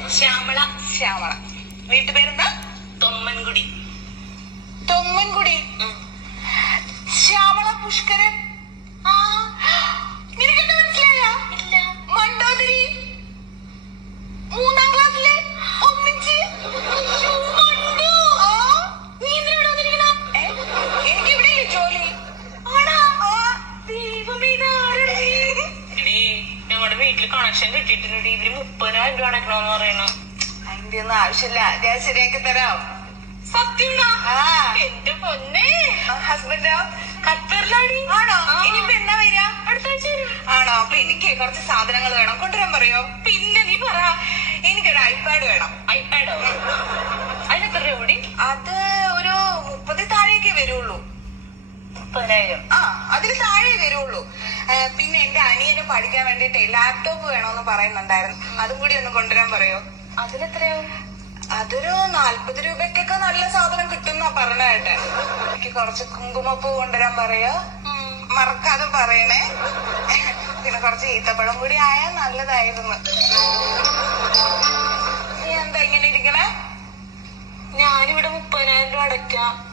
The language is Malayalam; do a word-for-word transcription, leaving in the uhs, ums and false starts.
ശ്യാമള. ശ്യാമള. വീട്ടുപേരെന്താ? തൊമ്മൻകുടി. തൊമ്മൻകുടി. ശ്യാമള പുഷ്കരൻ. ആ നിനക്കെന്നെ മനസ്സിലായ? ഇല്ല. മണ്ടോദരി. മൂന്നാം ക്ലാസ്സിലെ ഒന്നിച്ച്. നീ എന്തിനാ വന്നിരിക്കണ? എനിക്ക് ഇവിടെ ജോലി. ആണാ? ദൈവമേ, എടീ ഞങ്ങളുടെ വീട്ടില് കണക്ഷൻ കിട്ടിയിട്ടുണ്ട്. ഇവര് മുപ്പതിനായിരം രൂപ അടക്കണമെന്ന് പറയണ. അതിന്റെ ഒന്നും ആവശ്യമില്ല, ഞാൻ ശരിയാക്കി തരാം. സത്യം? ആ എന്റെ പൊന്നെ. ഹസ്ബൻഡോ? ഖത്തറിലാടി. ആണോ? ഇനിയിപ്പോ എന്നാ വരിക? അടുത്ത ആഴ്ച വരും. ആണോ? അപ്പൊ എനിക്ക് കുറച്ച് സാധനങ്ങൾ വേണം, കൊണ്ടുവരാൻ പറയോ? പിന്നെ നീ പറ. എനിക്കൊരു ഐപാഡ് വേണം. ഐപാഡോ? അതിനെത്ര രൂപ കൂടി? അത് ഒരു മുപ്പത് താഴേക്ക് വരുള്ളൂ. മുപ്പതിനായിരം? ആ അതിന് താഴെ വരുള്ളൂ. പിന്നെ എന്റെ അനിയന് പഠിക്കാൻ വേണ്ടിട്ട് ലാപ്ടോപ്പ് വേണമെന്ന് പറയുന്നുണ്ടായിരുന്നു, അതും കൂടി ഒന്ന് കൊണ്ടുവരാൻ പറയോ? അതിനെത്രയാവും? അതൊരു നാല്പത് രൂപയ്ക്കൊക്കെ നല്ല സാധനം കിട്ടുന്ന പറഞ്ഞായിട്ട്. എനിക്ക് കുറച്ച് കുങ്കുമപ്പൂ കൊണ്ടുവരാൻ പറയോ? മറക്കാതെ പറയണേ. പിന്നെ കുറച്ച് ഈത്തപ്പഴം കൂടി ആയാൽ നല്ലതായിരുന്നു. നീ എന്താ ഇങ്ങനെ ഇരിക്കണേ? ഞാനിവിടെ മുപ്പതിനായിരം രൂപ അടയ്ക്കാം.